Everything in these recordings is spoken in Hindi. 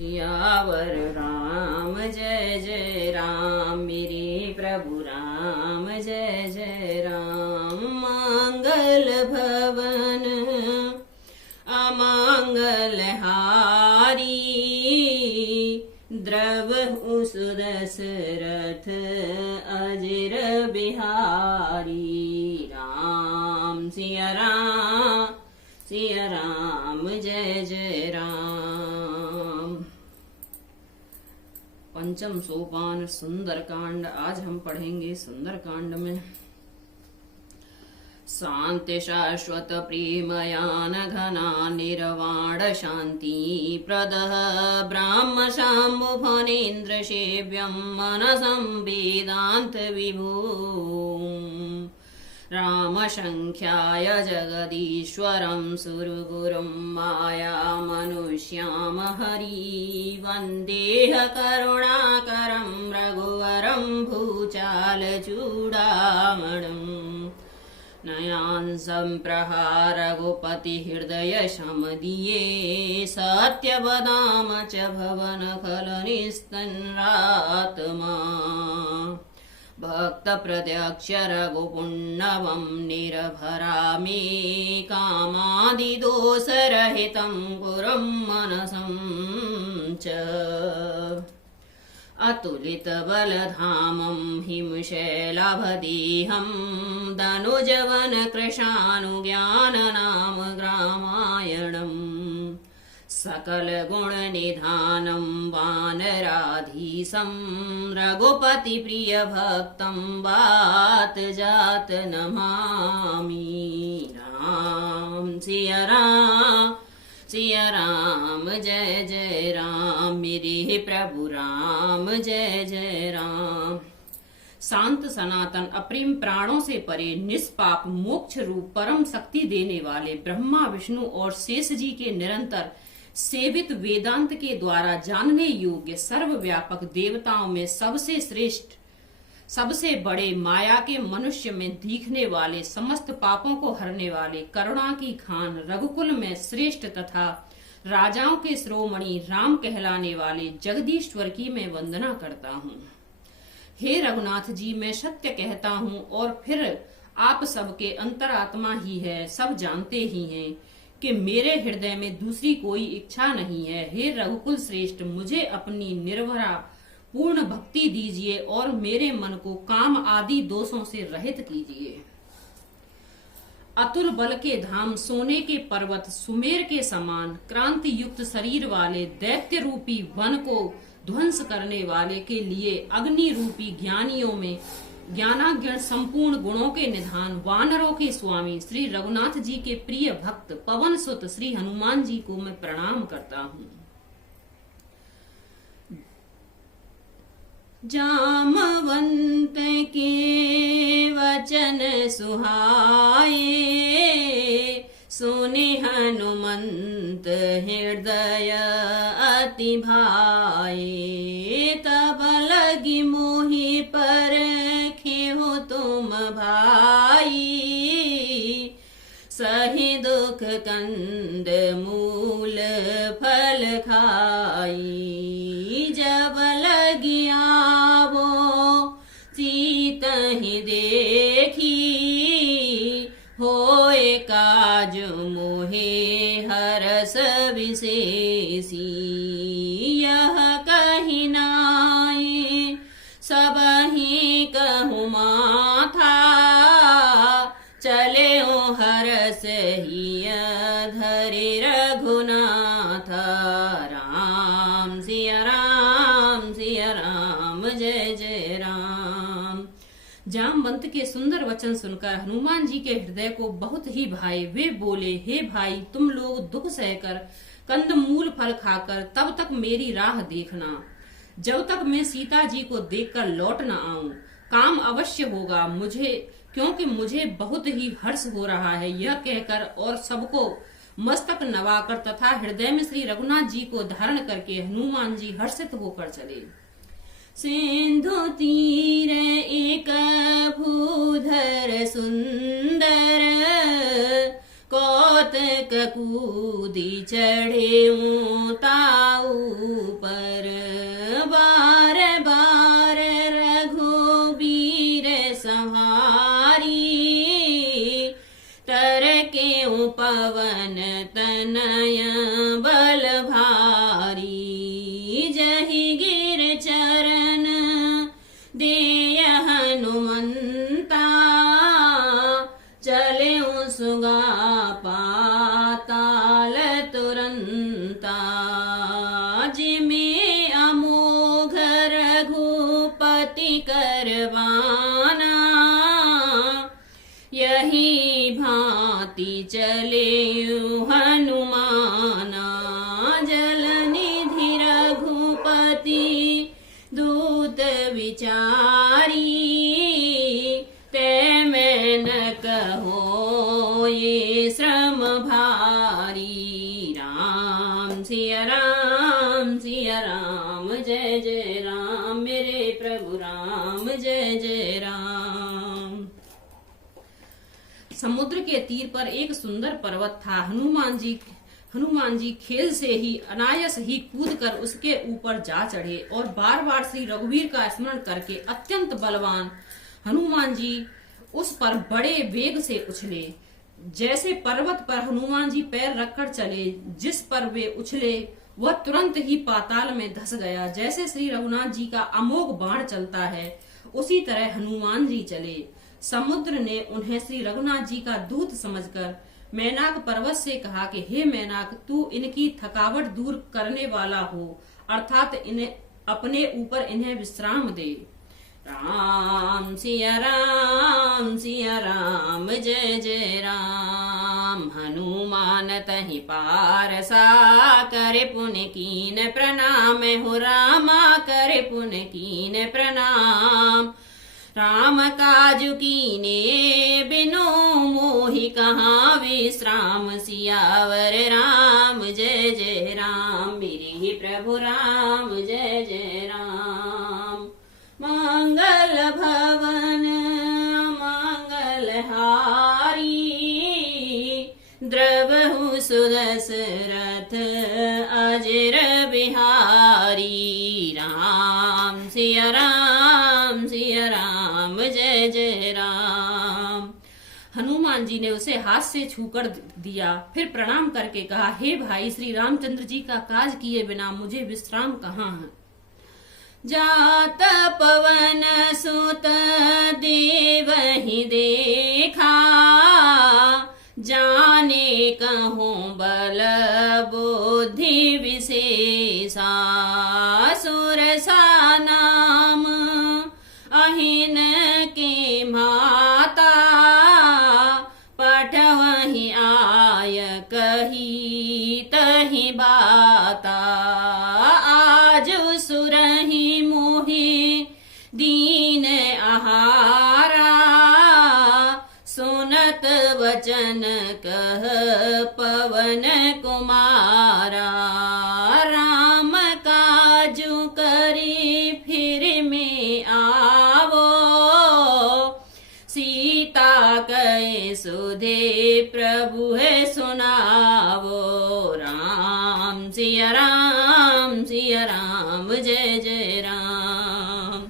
सियावर राम जय जय राम, मेरे प्रभु राम जय जय राम। मंगल भवन अमंगल हारी, द्रवहु सुदशरथ अजर बिहारी। राम सिया राम जय जय राम। पंचम सोपान सुंदर कांड। आज हम पढ़ेंगे सुंदर कांड में शांति शाश्वत प्रेमयान घना निर्वाण शांति प्रदः ब्राह्म शाम्भु फणेन्द्र सेव्यं मनसं वेदांत विभू। रामसंख्याय जगदीश्वरं सुरगुरुं माया मनुष्याम हरि। वन्देह करुणाकरं रघुवरं भूचाल चूडामणम्। नयांसं प्रहार रघुपति हृदय शमदीये। सत्यवदाम च भवन खल निस्तन्रात्मा। भक्त प्रत्यक्ष रघुपुण्यवं निर्भरामि। कामादिदोषरहितं गुरुं मनसं च। अतुलित बलधामं हिमशैलाभदेहं धनुजवन कृशानुज्ञान नाम ग्रामायणम्। सकल गुण निधानं वानराधीशं रघुपति प्रिय भक्तं वात जात नमामि। राम सिया राम जय जय राम, मेरे प्रभु राम जय जय राम। शांत सनातन अप्रेम प्राणों से परे निष्पाप मोक्ष रूप परम शक्ति देने वाले ब्रह्मा विष्णु और शेष जी के निरंतर सेवित वेदांत के द्वारा जानने योग्य सर्वव्यापक देवताओं में सबसे श्रेष्ठ सबसे बड़े माया के मनुष्य में दिखने वाले समस्त पापों को हरने वाले करुणा की खान रघुकुल में श्रेष्ठ तथा राजाओं के शिरोमणि राम कहलाने वाले जगदीश्वर की मैं वंदना करता हूँ। हे रघुनाथ जी, मैं सत्य कहता हूँ और फिर आप सबके अंतरात्मा ही है, सब जानते ही हैं कि मेरे हृदय में दूसरी कोई इच्छा नहीं है। हे रघुकुल श्रेष्ठ, मुझे अपनी निर्भरा पूर्ण भक्ति दीजिए और मेरे मन को काम आदि दोषों से रहित कीजिए। अतुल बल के धाम सोने के पर्वत सुमेर के समान क्रांति युक्त शरीर वाले दैत्य रूपी वन को ध्वंस करने वाले के लिए अग्नि रूपी ज्ञानियों में ज्ञानाज्ञ संपूर्ण गुणों के निधान वानरों के स्वामी श्री रघुनाथ जी के प्रिय भक्त पवन सुत श्री हनुमान जी को मैं प्रणाम करता हूँ। जामवंत के वचन सुहाए, सुने हनुमंत हृदय अति भाए। तब लगी मोहि पर खेहो तुम भाई, सही दुख कंद मूल फल खाई। जब लगी आवो सीत ही देखी, होए काज मोहे हरस विशेषी। यह कही नाई सब ही कहूँ माथा, चले ओ हरस ही धरे रघुनाथ। राम सिया राम जय जय राम। जामवंत के सुंदर वचन सुनकर हनुमान जी के हृदय को बहुत ही भाए। वे बोले, हे भाई, तुम लोग दुख सहकर कंदमूल फल खाकर तब तक मेरी राह देखना, जब तक मैं सीता जी को देखकर लौट न आऊं। काम अवश्य होगा मुझे, क्योंकि मुझे बहुत ही हर्ष हो रहा है। यह कहकर और सबको मस्तक नवाकर तथा हृदय में श्री रघुनाथ जी को धारण करके हनुमान जी हर्षित होकर चले। सिंधु तीर एक भूधर सुंदर, कौतक कूदी चढ़े ताऊ पर, बार बार रघुबीर संहारी, तरके पवन तनय बल भारी, जहि गिर चरण देय हनुमंता, चले सुगा पाताल तुरंता, जिमे अमोघ रघुपति करवाना, यही भांति चले हनुमाना, जलनिधि रघुपति दूत विचारी, ते मैं न कहो ये श्रम भारी, राम सिया राम सिया राम, जय जय राम मेरे प्रभु राम, जय जय राम। समुद्र के तीर पर एक सुंदर पर्वत था। हनुमान जी खेल से ही अनायास ही कूदकर उसके ऊपर जा चढ़े और बार बार श्री रघुवीर का स्मरण करके अत्यंत बलवान हनुमान जी उस पर बड़े वेग से उछले। जैसे पर्वत पर हनुमान जी पैर रखकर चले, जिस पर वे उछले वह तुरंत ही पाताल में धंस गया। जैसे श्री रघुनाथ जी का अमोघ बाण चलता है, उसी तरह हनुमान जी चले। समुद्र ने उन्हें श्री रघुनाथ जी का दूत समझकर मैनाक पर्वत से कहा कि हे मैनाक, तू इनकी थकावट दूर करने वाला हो, अर्थात इन्हें अपने ऊपर इन्हें विश्राम दे। राम सिया राम जय जय राम, हनुमान तहि पारसा, करे पुण्य कीन प्रणाम हो रामा, करे पुण्य कीन प्रणाम। राम काजु कीने बिनु मोहि कहाँ विश्राम, सियावर राम जय जय राम, मेरे प्रभु राम जय जय राम। मंगल भवन मंगल हारी, द्रवहु सुदशरथ अजर बिहारी, राम सिया राम जय जय राम। हनुमान जी ने उसे हाथ से छूकर दिया, फिर प्रणाम करके कहा, हे भाई, श्री रामचंद्र जी का काज किए बिना मुझे विश्राम कहाँ है। जात पवन सुत देवहि देखा, जाने कहूँ बल बुद्धि विशेषा, सुरसा नाम अहिन के माता, पठवहि आय कही तहि बाता, आज सुरहि मोहि दीन आहारा, सुनत वचन कह पवन कुमारा, राम काजु करी फिर में आवो, सीता कहे सुधे प्रभु है सुनावो। राम सिया राम जय जय राम।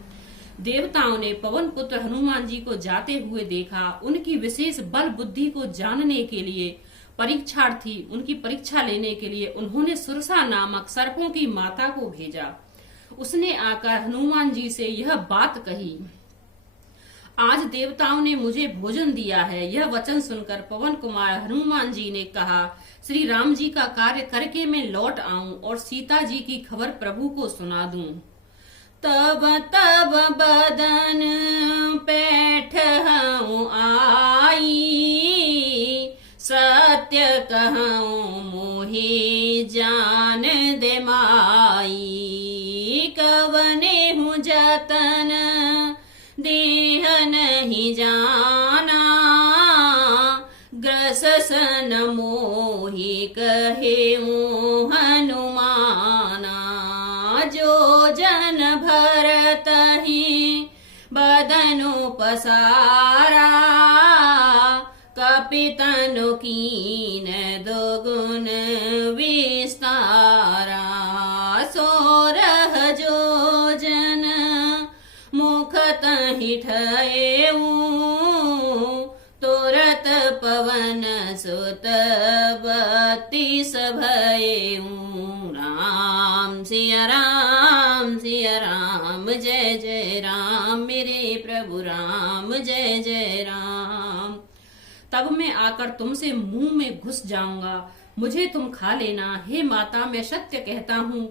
देवताओं ने पवन पुत्र हनुमान जी को जाते हुए देखा। उनकी विशेष बल बुद्धि को जानने के लिए परीक्षार्थी उनकी परीक्षा लेने के लिए उन्होंने सुरसा नामक सर्पों की माता को भेजा। उसने आकर हनुमान जी से यह बात कही, आज देवताओं ने मुझे भोजन दिया है। यह वचन सुनकर पवन कुमार हनुमान जी ने कहा, श्री राम जी का कार्य करके मैं लौट आऊं और सीता जी की खबर प्रभु को सुना दूं। तब तब बदन पैठ हूँ आई, सत्य कहूँ मोहि जान दे माई, कवने हूँ जतन देह नहीं जाना, ग्रसन मोहि कहे हनुमाना, जो जन भरत ही बदनु पसारा, कप कपितनु कीन दोगुन विस्तारा, 16 जोजन मुख तहि ठएऊ, तुरत पवन सुत 32 भएऊ। राम सिया राम सिया राम, जय जय राम मेरे प्रभु राम, जय जय राम। तब मैं आकर तुमसे मुंह में घुस जाऊंगा, मुझे तुम खा लेना। हे माता, मैं सत्य कहता हूँ,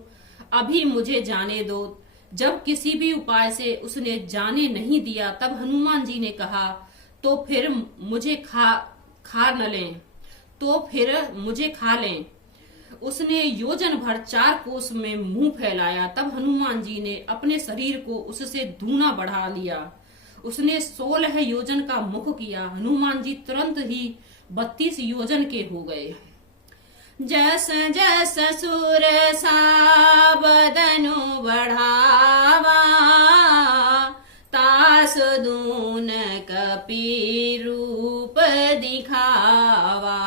अभी मुझे जाने दो। जब किसी भी उपाय से उसने जाने नहीं दिया, तब हनुमान जी ने कहा, तो फिर मुझे खा न लें, तो फिर मुझे खा लें। उसने योजन भर 4 कोस में मुंह फैलाया। तब हनुमान जी ने अपने शरीर को उससे दूना बढ़ा लिया। उसने 16 योजन का मुख किया। हनुमान जी तुरंत ही 32 योजन के हो गए। जस जस सुर सा बदनु बढ़ावा, तास दून कपि रूप दिखावा।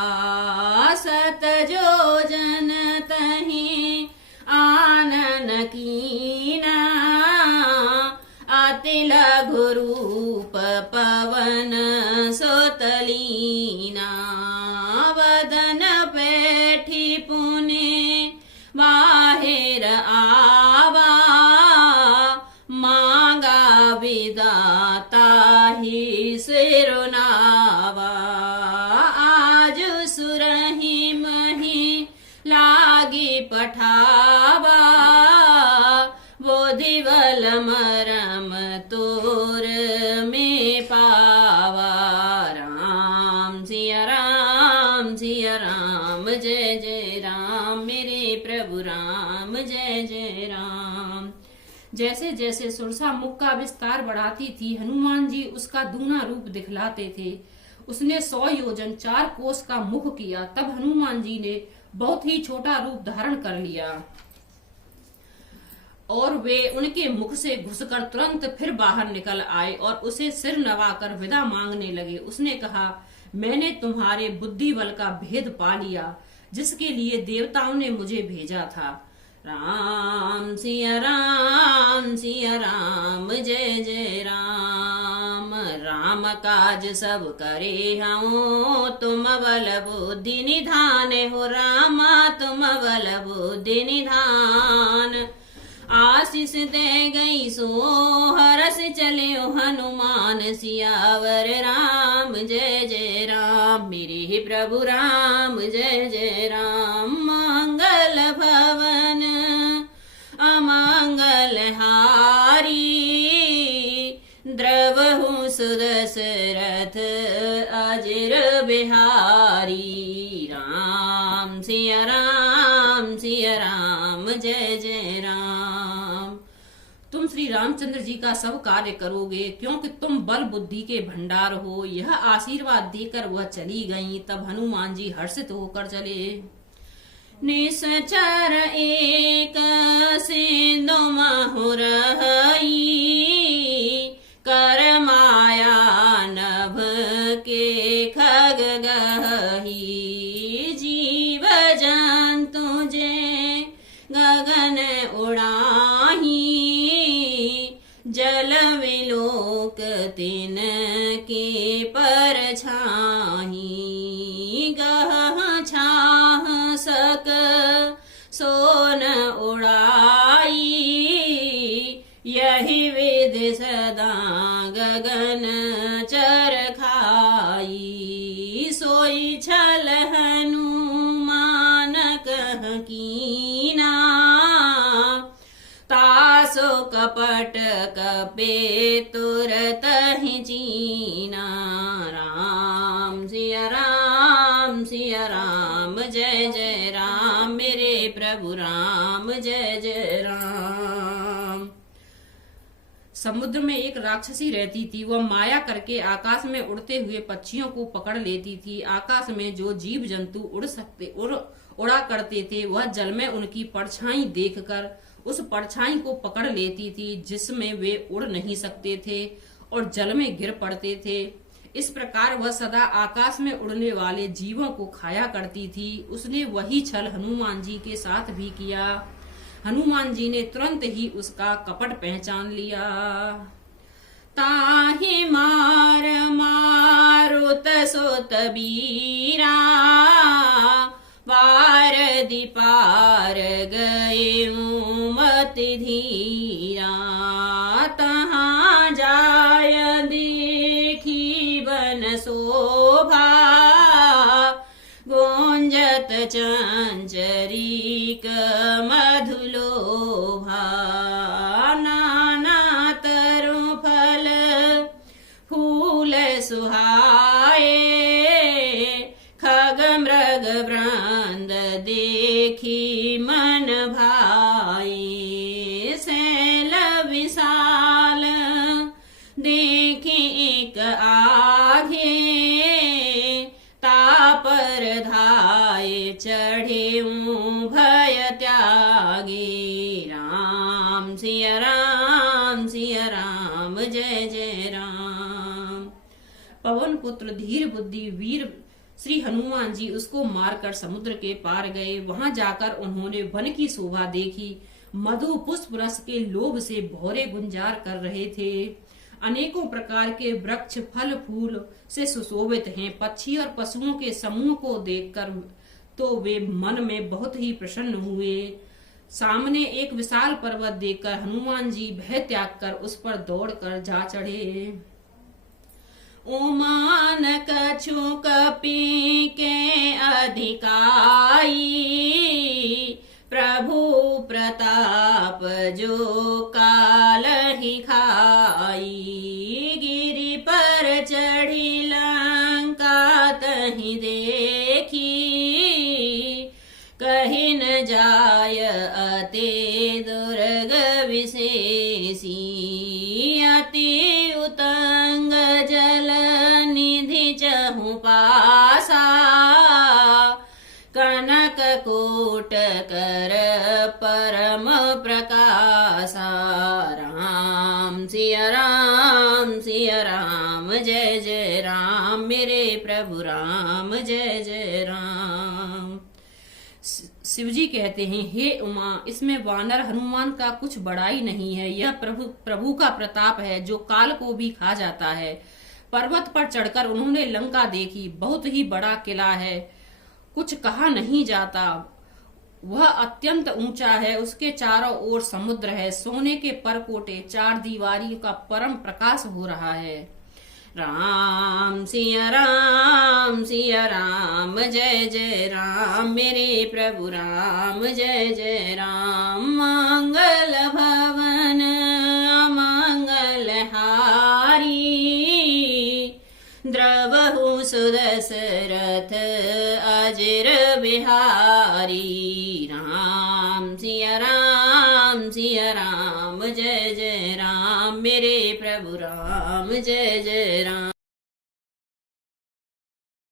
7 जोजन तहि आनन कीना, अति लघु रूप पवन सुतलीना। वदन बैठी पुने बाहिर आवा, मांगा विदाता ही सिरुनावा। आज सुरही मही लागी पठावा, बोधिवल मरम तोर में पावा। राम सिया राम सिया राम, जय जय राम मेरे प्रभु राम, जय जय राम। जैसे जैसे सुरसा मुख का विस्तार बढ़ाती थी, हनुमान जी उसका दूना रूप दिखलाते थे। उसने 100 योजन 4 कोस का मुख किया। तब हनुमान जी ने बहुत ही छोटा रूप धारण कर लिया और वे उनके मुख से घुसकर तुरंत फिर बाहर निकल आए और उसे सिर नवाकर विदा मांगने लगे। उसने कहा, मैंने तुम्हारे बुद्धि बल का भेद पा लिया, जिसके लिए देवताओं ने मुझे भेजा था। राम सिया राम सिया राम, जय जय राम। राम काज सब करे हूँ, तुम बल बुद्धि निधान हो। रामा तुम बल बुद्धि निधान। आशीष दे गई सो हरस चले हनुमान, सियावर राम जय जय राम। मेरे प्रभु राम जय जय राम। मंगल भवन अमंगल हारी, द्रवहु सुदशरथ अजर बिहारी। राम सिया राम जय जय राम। तुम श्री रामचंद्र जी का सब कार्य करोगे, क्योंकि तुम बल बुद्धि के भंडार हो। यह आशीर्वाद देकर वह चली गईं। तब हनुमान जी हर्षित होकर चले। निश्चर एक सिंधु महुर हई, कर माया नभ के खग गही। जीव जंतु जे गगन उड़ाही, जल विलोक तिन के परछाही। गह छाह सक सोन उड़ाई, यही विधि सदा गगन चर खाई। सोई छल हनुमान कह कीना, तासो कपट कपे तुरत ही चीना। राम सिया राम जय जय राम। मेरे प्रभु राम जय जय राम। समुद्र में एक राक्षसी रहती थी। वह माया करके आकाश में उड़ते हुए पक्षियों को पकड़ लेती थी। आकाश में जो जीव जंतु उड़ा करते थे, वह जल में उनकी परछाई देखकर उस परछाई को पकड़ लेती थी, जिसमें वे उड़ नहीं सकते थे और जल में गिर पड़ते थे। इस प्रकार वह सदा आकाश में उड़ने वाले जीवों को खाया करती थी। उसने वही छल हनुमान जी के साथ भी किया। हनुमान जी ने तुरंत ही उसका कपट पहचान लिया। ताहि मार मारुत सुत बीरा, वार दीपार गए मत धीरा। तहाँ जाय देखी बन शोभा, गुंजत चंचरीक मधुलोभा। नाना तरु फल फूल सुहाए, खग मृग वृंद देखी मन भाए। शैल विशाल देखे एक आगे, तापर धाये चढ़े भय त्यागे। राम सिया राम सिया राम, जय जय राम। पवन पुत्र धीर बुद्धि वीर श्री हनुमान जी उसको मारकर समुद्र के पार गए। वहां जाकर उन्होंने वन की शोभा देखी। मधु पुष्प रस के लोभ से भौरे गुंजार कर रहे थे। अनेकों प्रकार के वृक्ष फल फूल से सुशोभित हैं। पक्षी और पशुओं के समूह को देखकर तो वे मन में बहुत ही प्रसन्न हुए। सामने एक विशाल पर्वत देखकर हनुमान जी भय त्याग कर उस पर दौड़कर जा चढ़े। उमान कछु कपि के अधिकाई, प्रभु प्रताप जो काल ही खाई। गिरि पर चढ़ी लंका तहि देखी, कहि न जाय अति दुर्ग विशेषी। अति उतंग जल निधि चहु पासा, कनक कोट कर परम प्रकाशा। राम सिया राम, जय जय राम, मेरे प्रभु राम, जय जय राम। शिवजी कहते हैं, हे उमा, इसमें वानर हनुमान का कुछ बड़ाई नहीं है। यह प्रभु का प्रताप है जो काल को भी खा जाता है। पर्वत पर चढ़कर उन्होंने लंका देखी। बहुत ही बड़ा किला है, कुछ कहा नहीं जाता। वह अत्यंत ऊंचा है, उसके चारों ओर समुद्र है। सोने के परकोटे चार दीवारी का परम प्रकाश हो रहा है। राम सिया राम, जय जय राम, मेरे प्रभु राम, जय जय राम। मंगल भवन अमंगल हारी, द्रवहु सुदशरथ अजिर बिहारी। राम सिया राम, जय जय राम, मेरे प्रभु राम, जय जय राम।